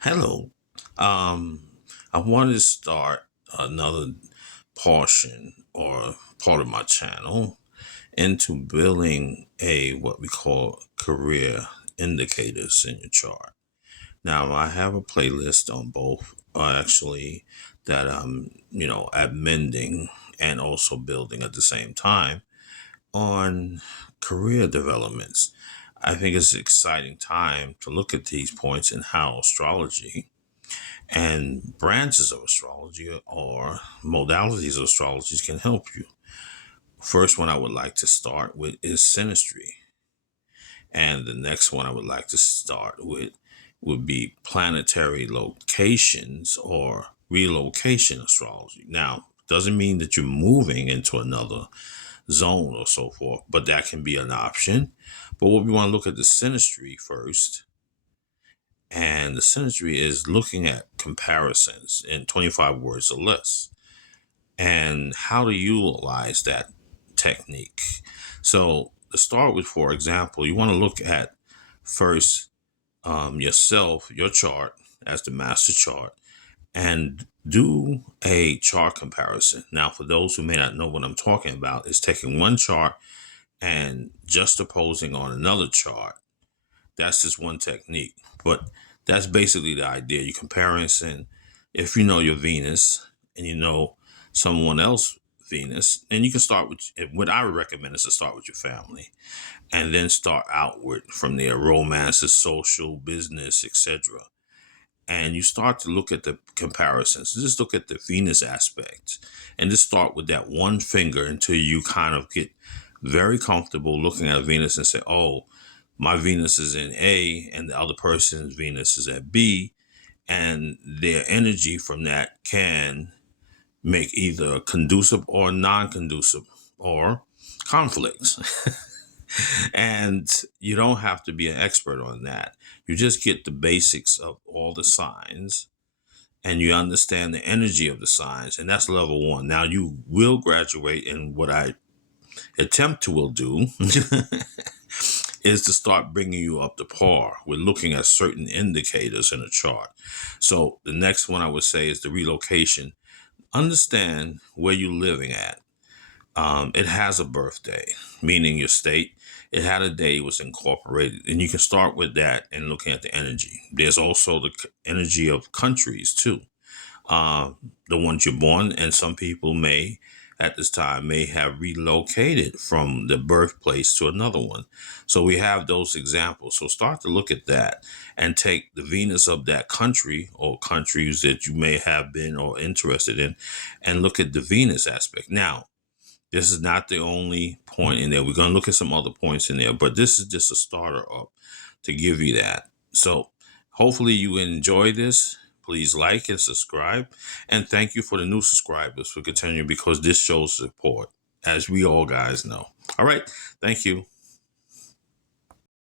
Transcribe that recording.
Hello. I wanted to start another portion or part of my channel into building a what we call career indicators in your chart. Now, I have a playlist on both, actually, that I'm amending and also building at the same time on career developments. I think it's an exciting time to look at these points and how astrology and branches of astrology or modalities of astrology can help you. First one I would like to start with is synastry. And the next one I would like to start with would be planetary locations or relocation astrology. Now, doesn't mean that you're moving into another zone or so forth, but that can be an option. But what we want to look at the synastry first, and the synergy is looking at comparisons in 25 words or less and how to utilize that technique. So, to start with, for example, you want to look at first yourself, your chart as the master chart, and do a chart comparison. Now, for those who may not know what I'm talking about, is taking one chart and juxtaposing on another chart. That's just one technique. But that's basically the idea. You're comparing, if you know your Venus and you know someone else Venus, then you can start with what I would recommend is to start with your family and then start outward from there, romances, social, business, etc. And you start to look at the comparisons. Just look at the Venus aspect and just start with that one finger until you kind of get very comfortable looking at Venus and say, oh, my Venus is in A and the other person's Venus is at B, and their energy from that can make either conducive or non conducive or conflicts. And you don't have to be an expert on that. You just get the basics of all the signs and you understand the energy of the signs. And that's level one. Now you will graduate in what I attempt to will do is to start bringing you up to par with looking at certain indicators in a chart. So the next one I would say is the relocation. Understand where you're living at. It has a birthday, meaning your state. It had a day it was incorporated, and you can start with that and looking at the energy. There's also the energy of countries too, the ones you're born, and some people may at this time may have relocated from the birthplace to another one. So we have those examples. So start to look at that and take the Venus of that country or countries that you may have been or interested in and look at the Venus aspect. Now, this is not the only point in there. We're going to look at some other points in there, but this is just a starter up to give you that. So hopefully you enjoy this. Please like and subscribe. And thank you for the new subscribers for continuing because this shows support, as we all guys know. All right. Thank you.